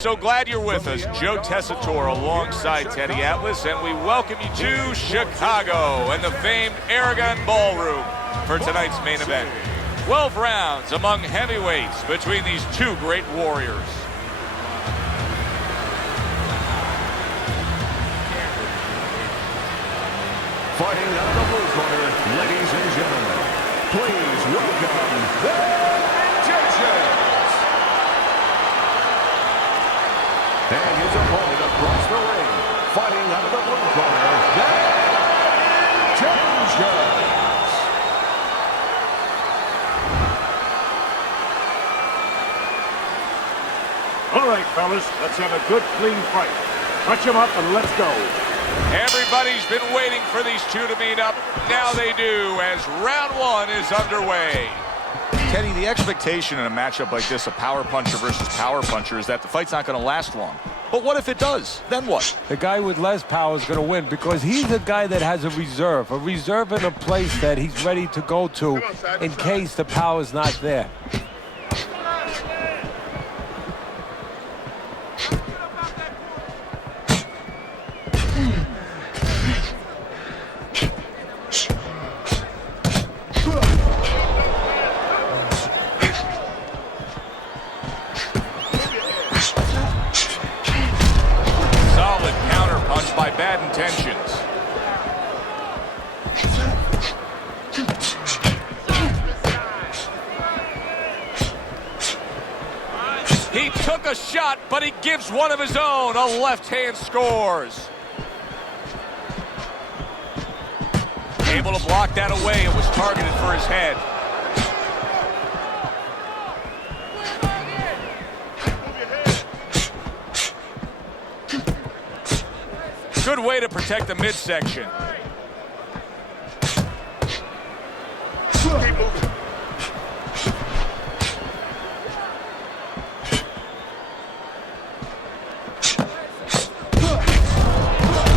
So glad you're with us. Joe Tessitore alongside Teddy Atlas, and we welcome you to Chicago and the famed Aragon Ballroom for tonight's main event. 12 rounds among heavyweights between these two great warriors. Fighting out of the blue corner, ladies and gentlemen, please welcome the Egyptians. And his opponent across the ring, fighting out of the blue corner, the Egyptians. All right, fellas, let's have a good, clean fight. Touch them up and let's go. Everybody's been waiting for these two to meet up. Now they do, as round one is underway. Teddy, the expectation in a matchup like this, a power puncher versus power puncher, is that the fight's not going to last long. But what if it does? Then what? The guy with less power is going to win because he's a guy that has a reserve in a place that he's ready to go to in case the power's not there. By bad intentions. He took a shot, but he gives one of his own. A left hand scores. Able to block that away. It was targeted for his head. Good way to protect the midsection.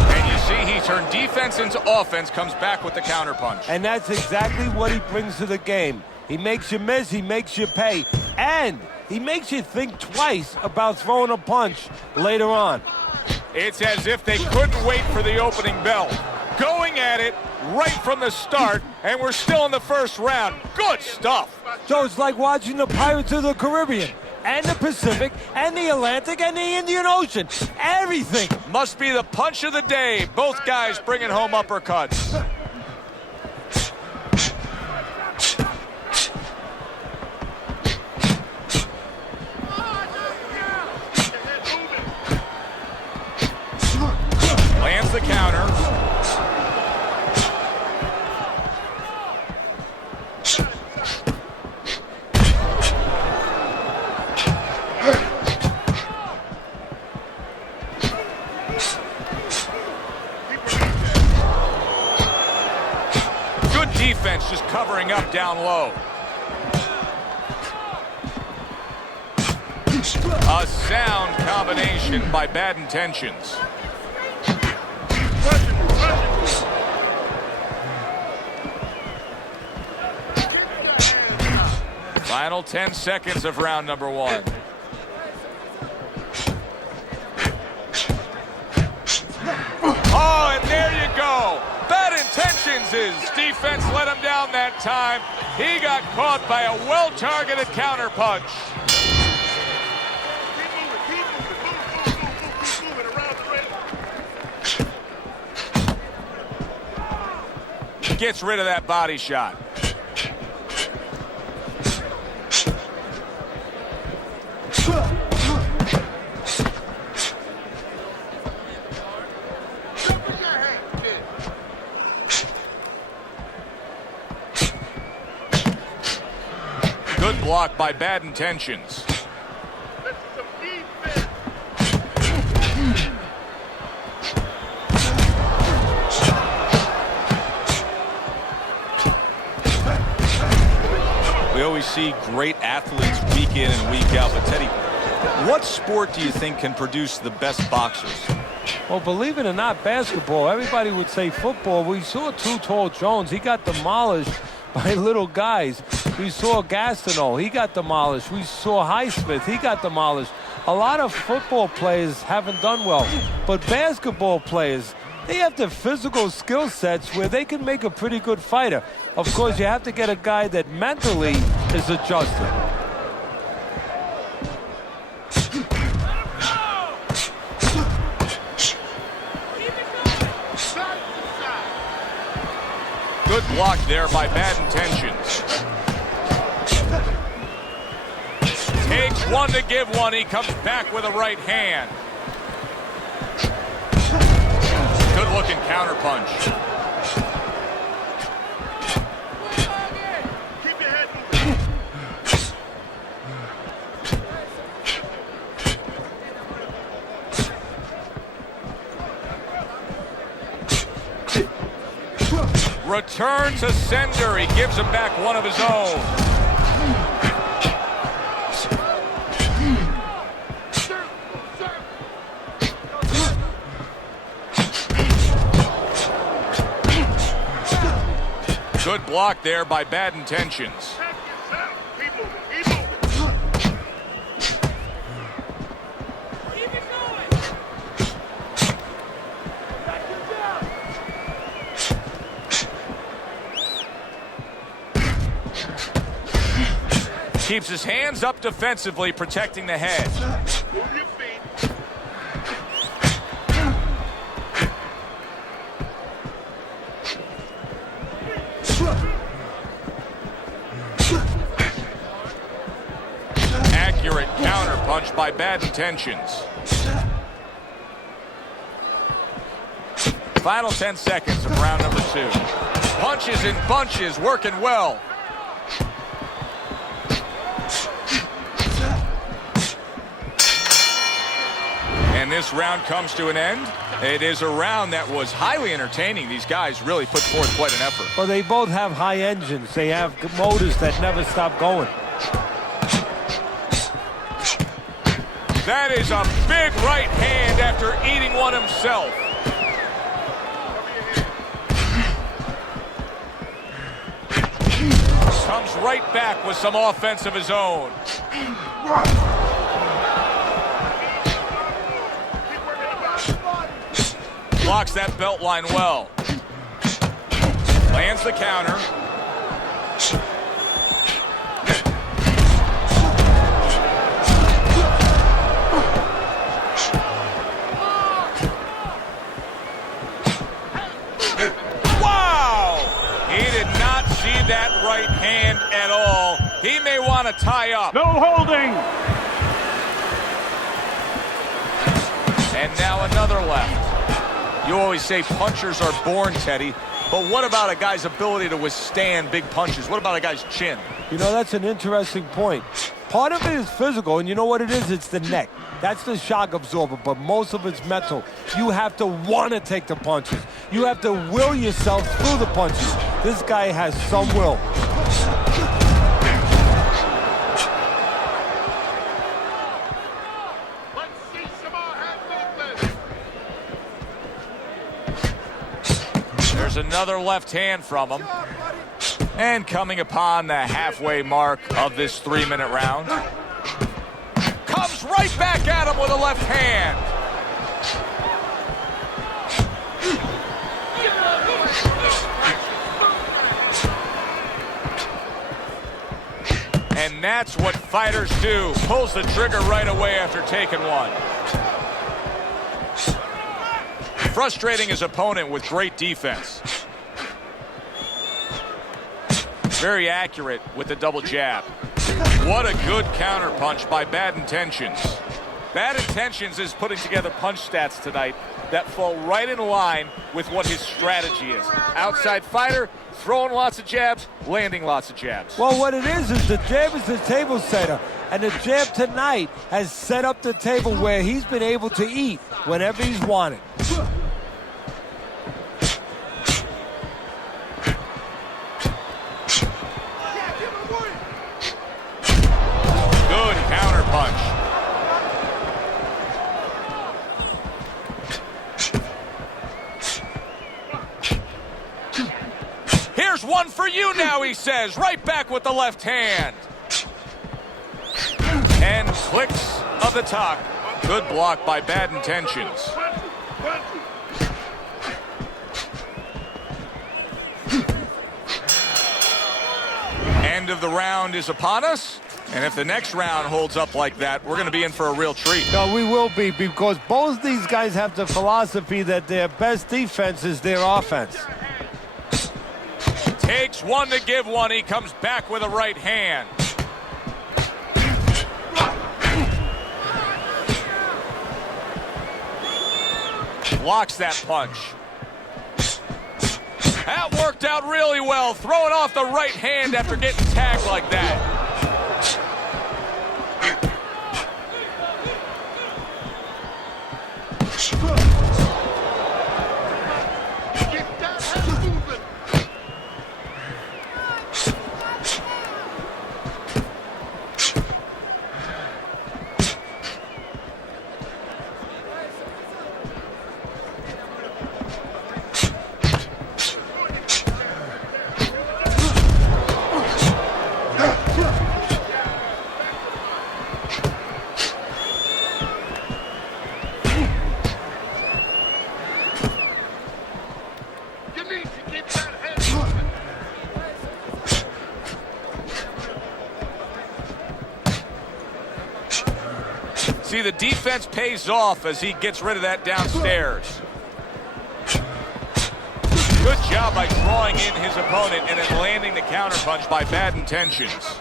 And you see he turned defense into offense, comes back with the counterpunch. And that's exactly what he brings to the game. He makes you miss, he makes you pay, and he makes you think twice about throwing a punch later on. It's as if they couldn't wait for the opening bell. Going at it right from the start, and we're still in the first round. Good stuff. So it's like watching the Pirates of the Caribbean, and the Pacific, and the Atlantic, and the Indian Ocean. Everything. Must be the punch of the day. Both guys bringing home uppercuts. Lands the counter. Good defense, just covering up down low. A sound combination by bad intentions. Final 10 seconds of round number one. Oh, and there you go. Bad intentions. His defense let him down that time. He got caught by a well-targeted counterpunch. Gets rid of that body shot. Good block by bad intentions. We always see great athletes week in and week out, but Teddy, what sport do you think can produce the best boxers? Well, believe it or not, basketball, everybody would say football. We saw Too Tall Jones. He got demolished by little guys. We saw Gastineau. He got demolished. We saw Highsmith. He got demolished A lot of football players haven't done well, but basketball players, they have the physical skill sets where they can make a pretty good fighter. Of course, you have to get a guy that mentally is adjusted. Good block there by Bad Intentions. Takes one to give one. He comes back with a right hand. Good looking counter punch. Keep your head moving. Return to sender. He gives him back one of his own. Good block there by Bad Intentions. Keeps his hands up defensively, protecting the head. Move your feet. Accurate counter punch by Bad Intentions. Final 10 seconds of round number 2. Punches in bunches, working well. And this round comes to an end. It is a round that was highly entertaining. These guys really put forth quite an effort. Well, they both have high engines. They have motors that never stop going. That is a big right hand after eating one himself. Comes right back with some offense of his own. Blocks that belt line well. Lands the counter. Wow! He did not see that right hand at all. He may want to tie up. No holding. And now another left. You always say punchers are born, Teddy, but what about a guy's ability to withstand big punches? What about a guy's chin? You know, that's an interesting point. Part of it is physical, and you know what it is? It's the neck. That's the shock absorber, but most of it's mental. You have to want to take the punches. You have to will yourself through the punches. This guy has some will. There's another left hand from him. And coming upon the halfway mark of this 3-minute round. Comes right back at him with a left hand. And that's what fighters do. Pulls the trigger right away after taking one. Frustrating his opponent with great defense. Very accurate with the double jab. What a good counter punch by Bad Intentions. Bad Intentions is putting together punch stats tonight that fall right in line with what his strategy is. Outside fighter, throwing lots of jabs, landing lots of jabs. Well, what it is the jab is the table setter. And the jab tonight has set up the table where he's been able to eat whenever he's wanted. Good counter punch. Here's one for you now, he says. Right back with the left hand. And clicks of the top. Good block by Bad Intentions. End of the round is upon us. And if the next round holds up like that, we're going to be in for a real treat. No, we will be, because both these guys have the philosophy that their best defense is their offense. Takes one to give one. He comes back with a right hand. Blocks that punch. That worked out really well. Throwing off the right hand after getting tagged like that. See, the defense pays off as he gets rid of that downstairs. Good job by drawing in his opponent and then landing the counterpunch by Bad Intentions.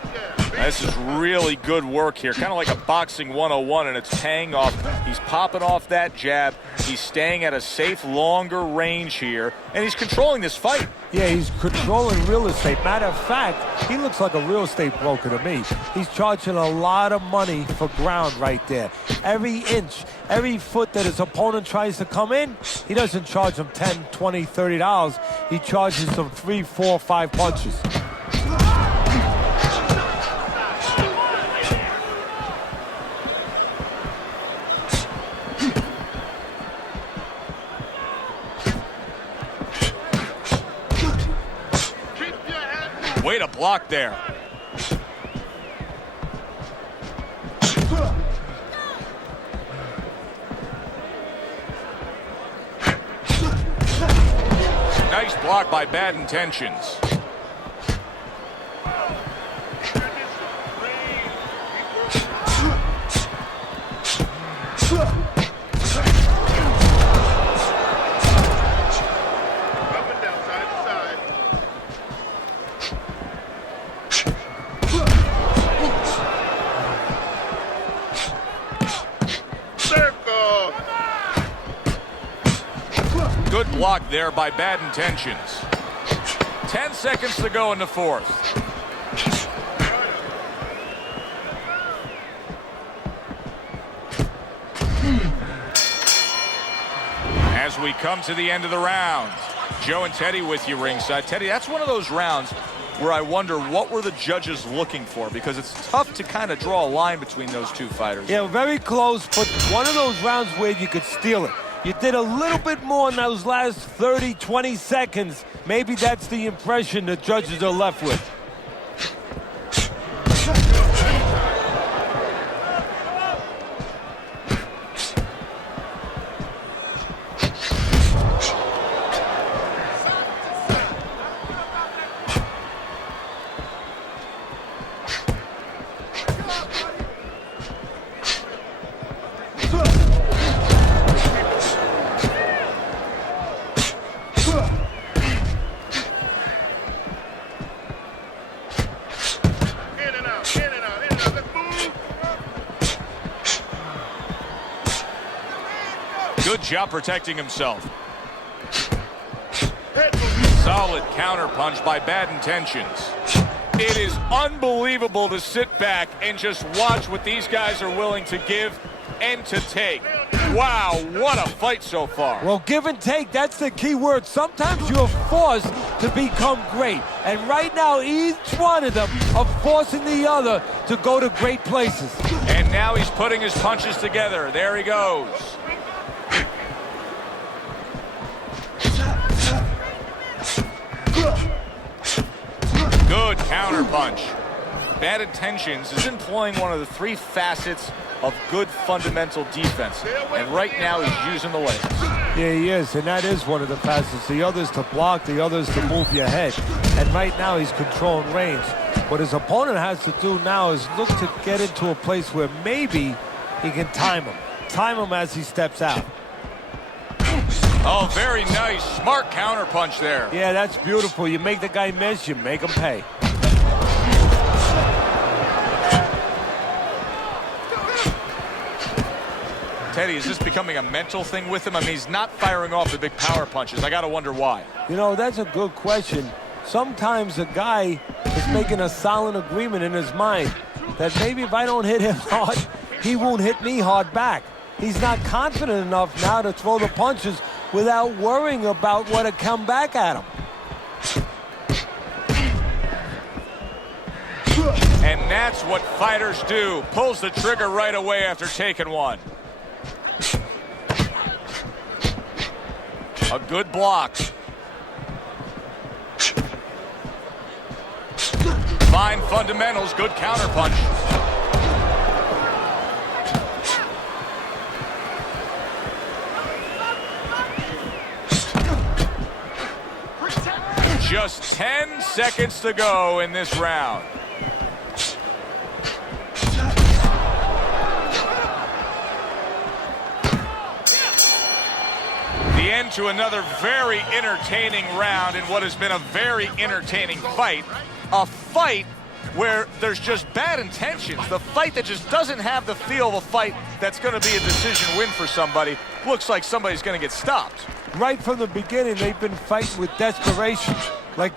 This is really good work here, kind of like a boxing 101, and it's paying off. He's popping off that jab. He's staying at a safe, longer range here, and he's controlling this fight. Yeah, he's controlling real estate. Matter of fact, he looks like a real estate broker to me. He's charging a lot of money for ground right there. Every inch, every foot that his opponent tries to come in, he doesn't charge him $10, $20, $30. He charges them 3, 4, 5 punches. Way to block there. Nice block by Bad Intentions. Good block there by Bad Intentions. 10 seconds to go in the fourth. As we come to the end of the round, Joe and Teddy with you ringside. Teddy, that's one of those rounds where I wonder what were the judges looking for, because it's tough to kind of draw a line between those two fighters. Yeah, very close, but one of those rounds where you could steal it. You did a little bit more in those last 30, 20 seconds. Maybe that's the impression the judges are left with. Good job protecting himself. Solid counter punch by Bad Intentions. It is unbelievable to sit back and just watch what these guys are willing to give and to take. Wow, what a fight so far. Well, give and take, that's the key word. Sometimes you're forced to become great. And right now, each one of them are forcing the other to go to great places. And now he's putting his punches together. There he goes. Good counter punch. Bad Intentions is employing one of the three facets of good fundamental defense. And right now he's using the legs. Yeah, he is, and that is one of the fastest. The other's to block, the other's to move your head. And right now he's controlling range. What his opponent has to do now is look to get into a place where maybe he can time him. Time him as he steps out. Oh, very nice. Smart counterpunch there. Yeah, that's beautiful. You make the guy miss, you make him pay. Teddy, is this becoming a mental thing with him? I mean, he's not firing off the big power punches. I got to wonder why. You know, that's a good question. Sometimes a guy is making a silent agreement in his mind that maybe if I don't hit him hard, he won't hit me hard back. He's not confident enough now to throw the punches without worrying about what to come back at him. And that's what fighters do. Pulls the trigger right away after taking one. A good block. Fine fundamentals, good counterpunch. Just 10 seconds to go in this round. The end to another very entertaining round in what has been a very entertaining fight. A fight where there's just bad intentions. The fight that just doesn't have the feel of a fight that's going to be a decision win for somebody. Looks like somebody's going to get stopped. Right from the beginning, they've been fighting with desperation. Like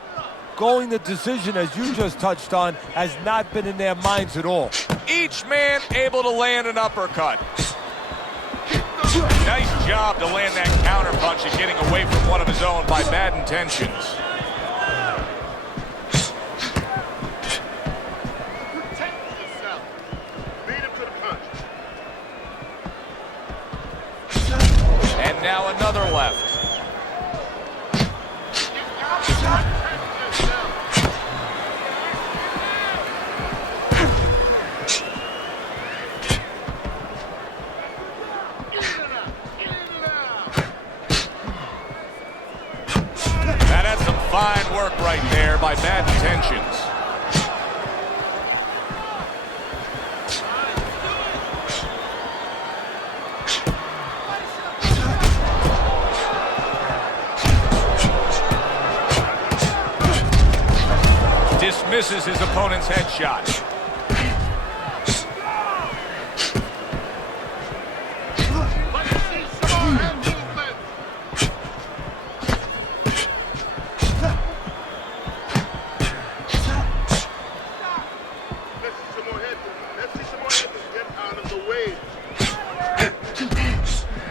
going the decision, as you just touched on, has not been in their minds at all. Each man able to land an uppercut. Nice job to land that counterpunch and getting away from one of his own by bad intentions. And now another left. That had some fine work right there by bad intentions. Dismisses his opponent's headshot.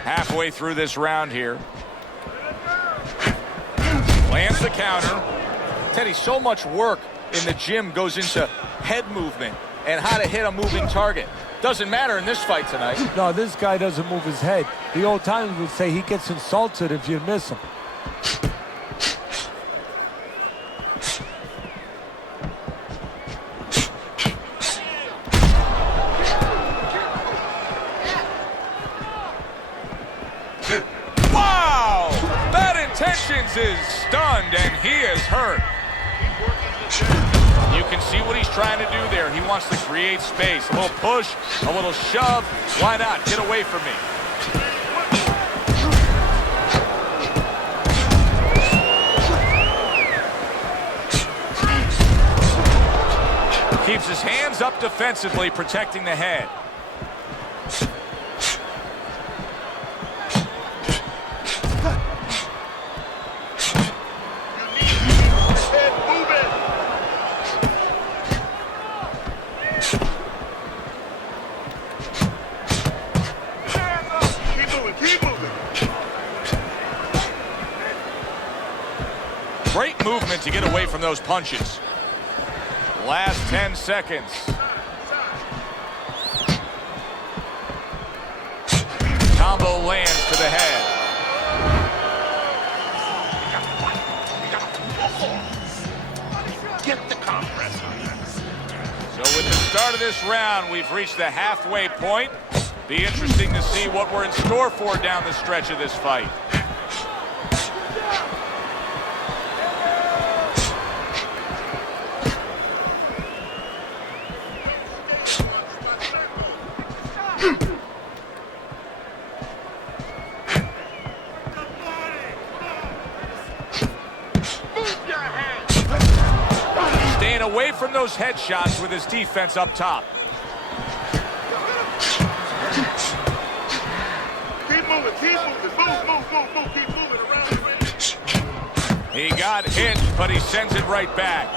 Halfway through this round here. Lands the counter. Teddy, so much work in the gym goes into head movement and how to hit a moving target. Doesn't matter in this fight tonight. No, this guy doesn't move his head. The old timers would say he gets insulted if you miss him. Wow! Bad intentions is stunned and he is hurt. You can see what he's trying to do there. He wants to create space. A little push, a little shove. Why not? Get away from me. Keeps his hands up defensively, protecting the head. Great movement to get away from those punches. Last 10 seconds. Combo lands to the head. Get the compress. So with the start of this round, we've reached the halfway point. point. Be interesting to see what we're in store for down the stretch of this fight. Staying away from those headshots with his defense up top. Keep moving, keep moving around the ring. He got hit, but he sends it right back.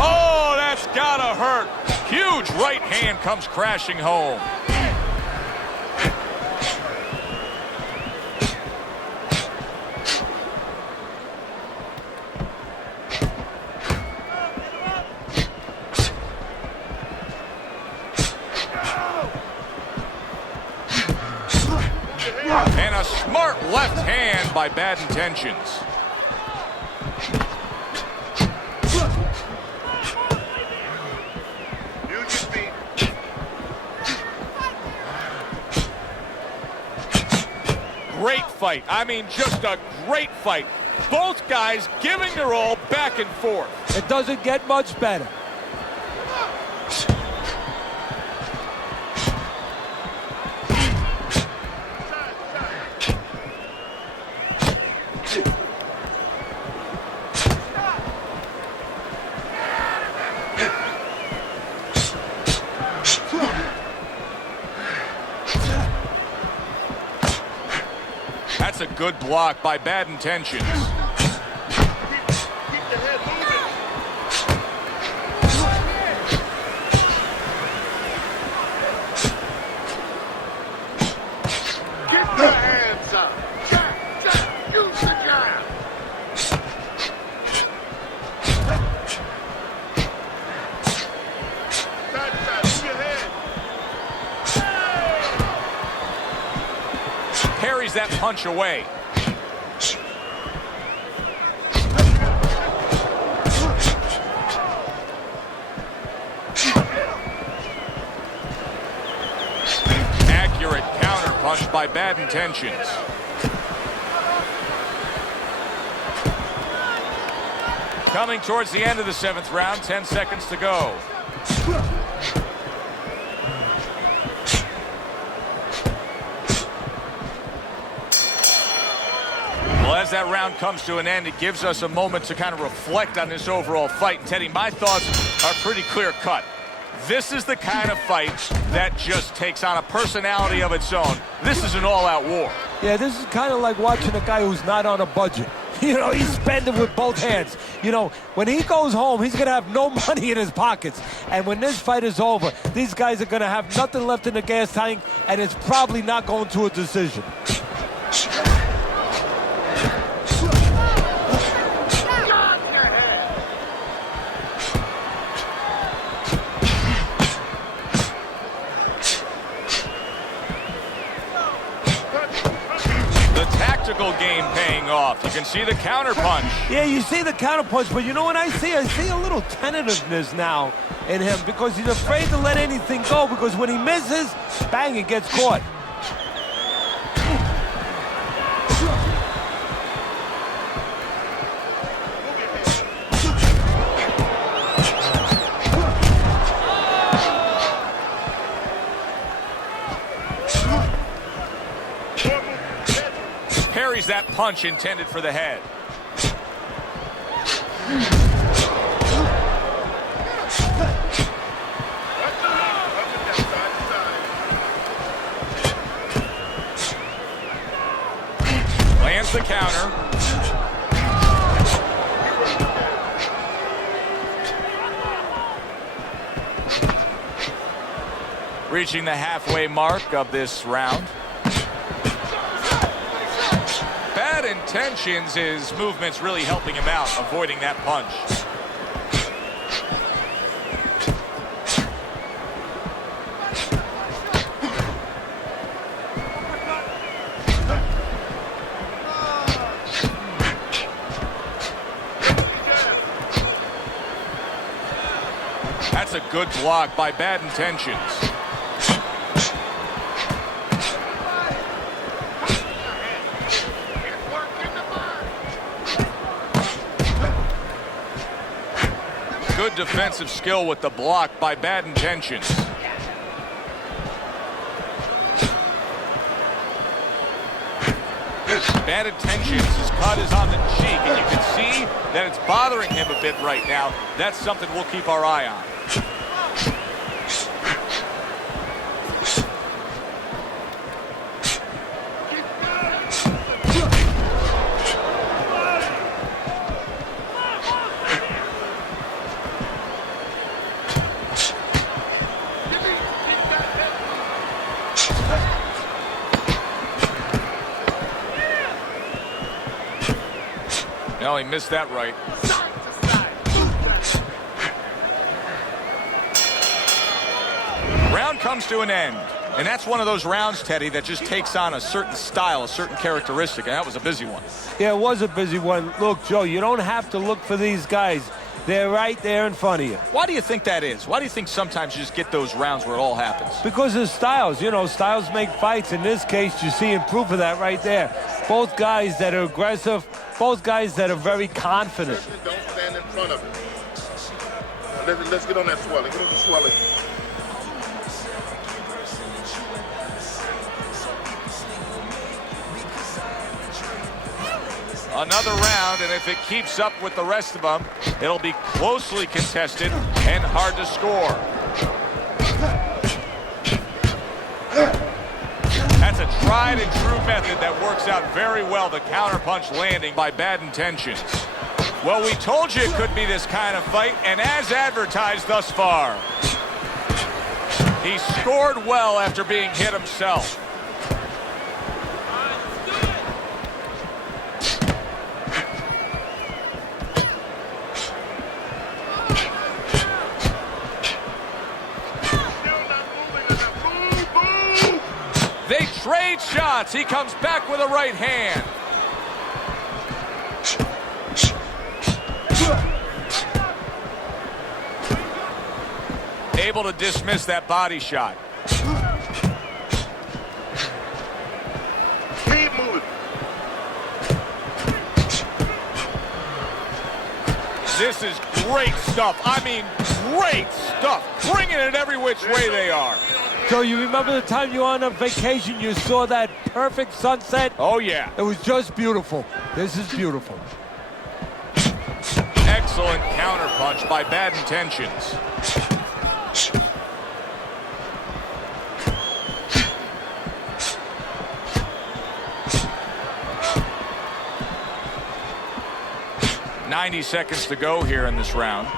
Oh, that's gotta hurt. Huge right hand comes crashing home. And a smart left hand by Bad Intentions. Great fight. I mean, just a great fight. Both guys giving their all back and forth. It doesn't get much better. That's a good block by Bad Intentions. Keep the head moving. Get your hands up. Jab, use the jab. Side, move your head. Parries that punch away. Accurate counter punch by Bad Intentions. Coming towards the end of the 7th round, 10 seconds to go. Well, as that round comes to an end, it gives us a moment to kind of reflect on this overall fight. And Teddy, my thoughts are pretty clear cut. This is the kind of fight that just takes on a personality of its own. This is an all-out war. Yeah, this is kind of like watching a guy who's not on a budget. You know, he's spending with both hands. You know, when he goes home, he's going to have no money in his pockets. And when this fight is over, these guys are going to have nothing left in the gas tank, and it's probably not going to a decision. Game paying off. You can see the counter punch. Yeah, you see the counter punch, but you know what I see? I see a little tentativeness now in him because he's afraid to let anything go because when he misses, bang, it gets caught. Parries that punch intended for the head. Lands the counter. Reaching the halfway mark of this round. Bad Intentions, his movement's really helping him out, avoiding that punch. That's a good block by Bad Intentions. Good defensive skill with the block by Bad Intentions. Bad Intentions, his cut is on the cheek, and you can see that it's bothering him a bit right now. That's something we'll keep our eye on. No, he missed that right. Round comes to an end. And that's one of those rounds, Teddy, that just takes on a certain style, a certain characteristic. And that was a busy one. Yeah, it was a busy one. Look, Joe, you don't have to look for these guys. They're right there in front of you. Why do you think that is? Why do you think sometimes you just get those rounds where it all happens? Because of styles. You know, styles make fights. In this case, you're seeing proof of that right there. Both guys that are aggressive, both guys that are very confident. Don't stand in front of it. Let's get on that swelling. Get on the swelling. Another round, and if it keeps up with the rest of them, it'll be closely contested and hard to score. That's a tried and true method that works out very well, the counterpunch landing by Bad Intentions. Well, we told you it could be this kind of fight, and as advertised thus far, he scored well after being hit himself. They trade shots. He comes back with a right hand. Able to dismiss that body shot. Keep moving. This is great stuff. I mean, great stuff. Bringing it every which way they are. So you remember the time you were on a vacation, you saw that perfect sunset? Oh, yeah. It was just beautiful. This is beautiful. Excellent counterpunch by Bad Intentions. .90 seconds to go here in this round.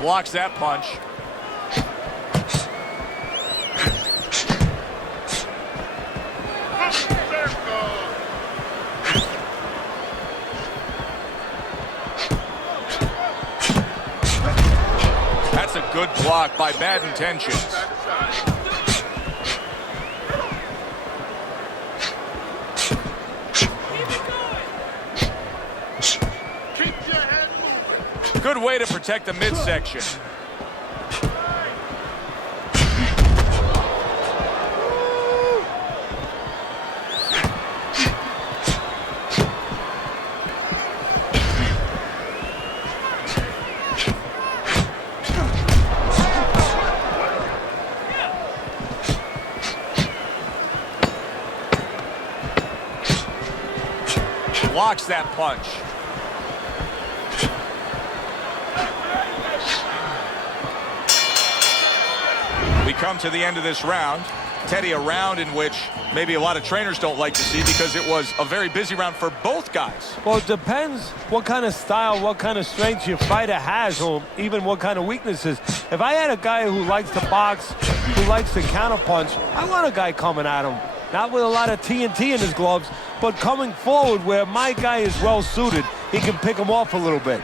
Blocks that punch. That's a good block by Bad Intentions. Good way to protect the midsection. Blocks that punch. We come to the end of this round. Teddy, a round in which maybe a lot of trainers don't like to see because it was a very busy round for both guys. Well, it depends what kind of style, what kind of strength your fighter has, or even what kind of weaknesses. If I had a guy who likes to box who likes to counterpunch, I want a guy coming at him. Not with a lot of TNT in his gloves, but coming forward where my guy is well suited. He can pick him off a little bit.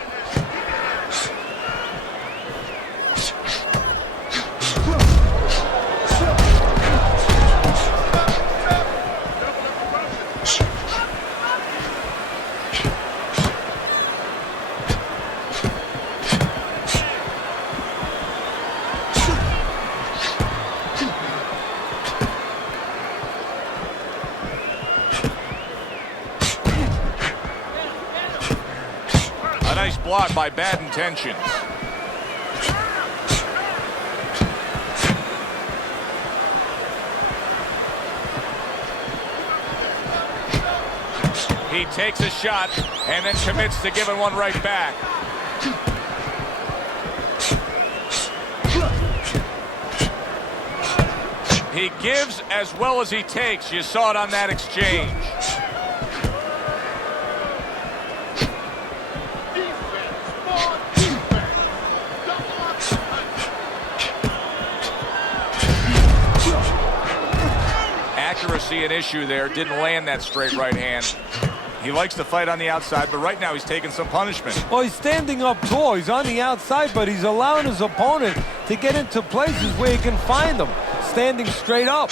Nice block by Bad Intentions. He takes a shot and then commits to giving one right back. He gives as well as he takes. You saw it on that exchange. Accuracy an issue there. Didn't land that straight right hand. He likes to fight on the outside, but right now he's taking some punishment. Well, he's standing up tall. He's on the outside, but he's allowing his opponent to get into places where he can find them, standing straight up.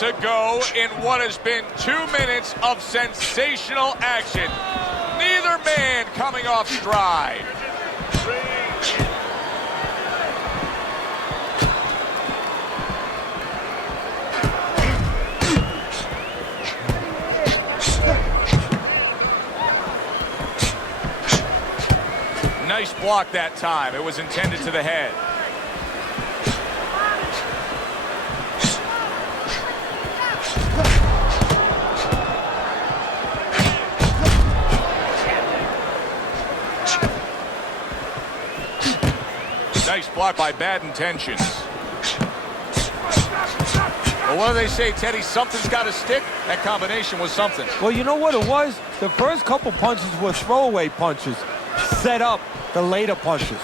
To go in what has been 2 minutes of sensational action. Neither man coming off stride. Nice block that time. It was intended to the head. Nice block by Bad Intentions. Well, what do they say, Teddy? Something's got to stick. That combination was something. Well, you know what it was? The first couple punches were throwaway punches, set up the later punches.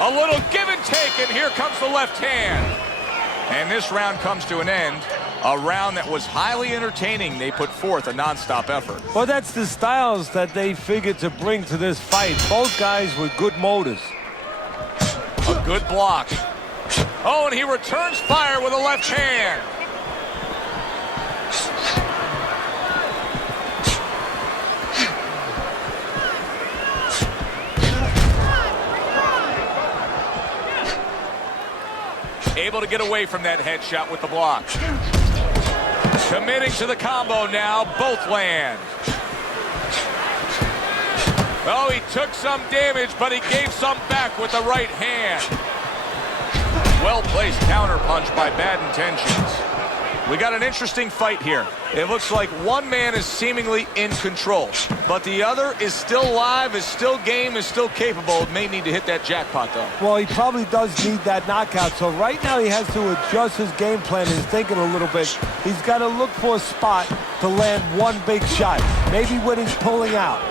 A little give and take, and here comes the left hand. And this round comes to an end. A round that was highly entertaining. They put forth a nonstop effort. Well, that's the styles that they figured to bring to this fight. Both guys with good motors. A good block. Oh, and he returns fire with a left hand. Able to get away from that headshot with the block. Committing to the combo now. Both land. Oh, he took some damage, but he gave some back with the right hand. Well-placed counterpunch by Bad Intentions. We got an interesting fight here. It looks like one man is seemingly in control, but the other is still live, is still game, is still capable. May need to hit that jackpot, though. Well, he probably does need that knockout. So right now he has to adjust his game plan, his thinking a little bit. He's got to look for a spot to land one big shot, maybe when he's pulling out.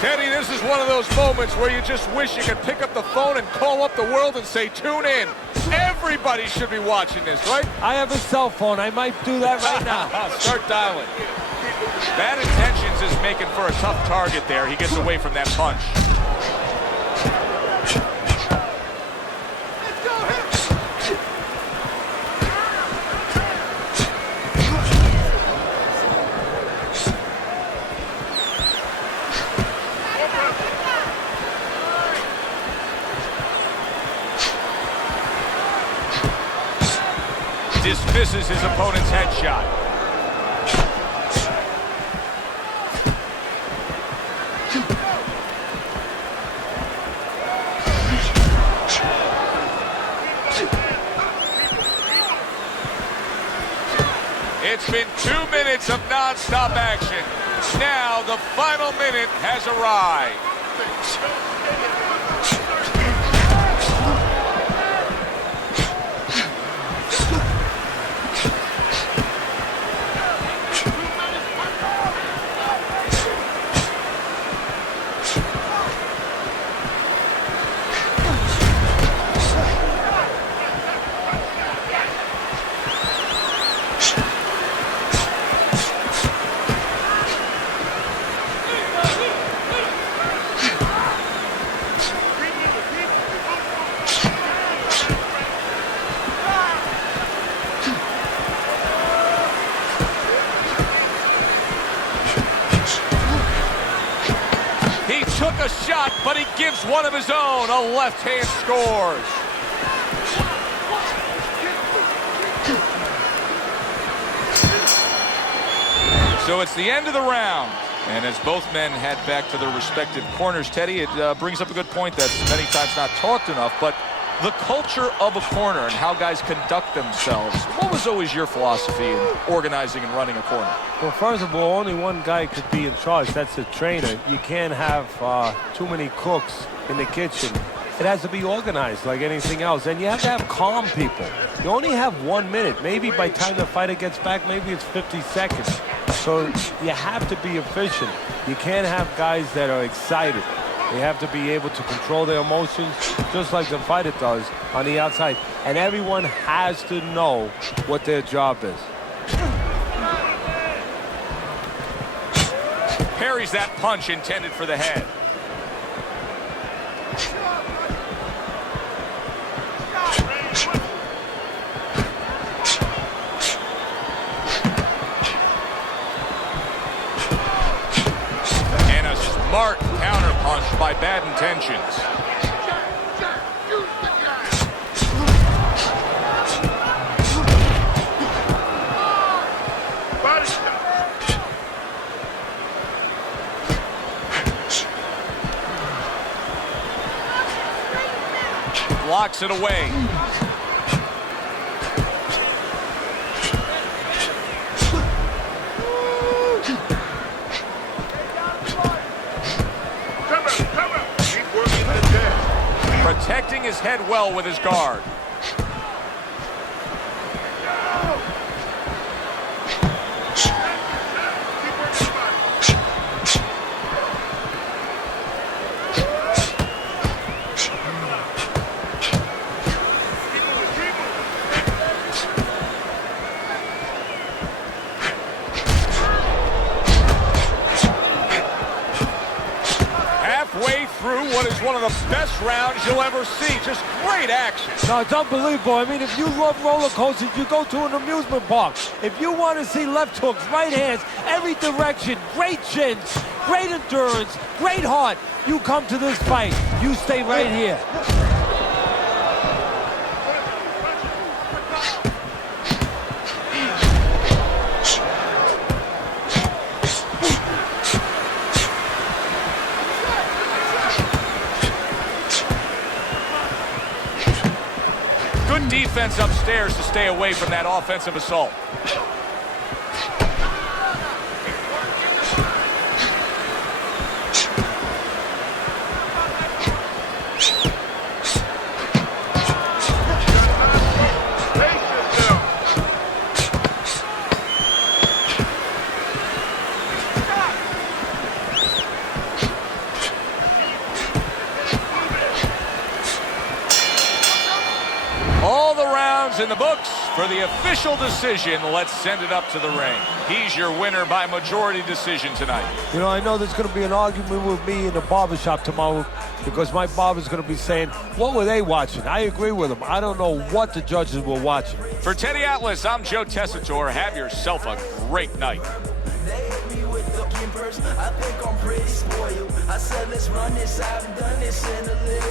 Teddy, this is one of those moments where you just wish you could pick up the phone and call up the world and say, tune in. Everybody should be watching this, right? I have a cell phone. I might do that right now. Start dialing. Bad Intentions is making for a tough target there. He gets away from that punch. Dismisses his opponent's headshot. It's been 2 minutes of non-stop action. Now the final minute has arrived. Took a shot, but he gives one of his own. A left hand scores. So it's the end of the round. And as both men head back to their respective corners, Teddy, it brings up a good point that's many times not talked enough, but the culture of a corner and how guys conduct themselves. What was always your philosophy in organizing and running a corner? Well, first of all, only one guy could be in charge. That's the trainer. You can't have too many cooks in the kitchen. It has to be organized like anything else. And you have to have calm people. You only have 1 minute. Maybe by the time the fighter gets back, maybe it's 50 seconds. So you have to be efficient. You can't have guys that are excited. They have to be able to control their emotions just like the fighter does on the outside. And everyone has to know what their job is. Parries that punch intended for the head. And a smart counter punch by Bad Intentions. Blocks it away. Keep working the dead. Protecting his head well with his guard. Halfway through what is one of the best rounds you'll ever see. Just great action. No, it's unbelievable. I mean, if you love roller coasters, you go to an amusement park. If you want to see left hooks, right hands, every direction, great chins, great endurance, great heart, you come to this fight. You stay right here. Good defense upstairs to stay away from that offensive assault. All the rounds in the books for the official decision. Let's send it up to the ring. He's your winner by majority decision tonight. You know, I know there's going to be an argument with me in the barbershop tomorrow because my barber's going to be saying, what were they watching? I agree with him. I don't know what the judges were watching. For Teddy Atlas, I'm Joe Tessitore. Have yourself a great night. I think I'm pretty spoiled. I said, let's run this. I've done this in a little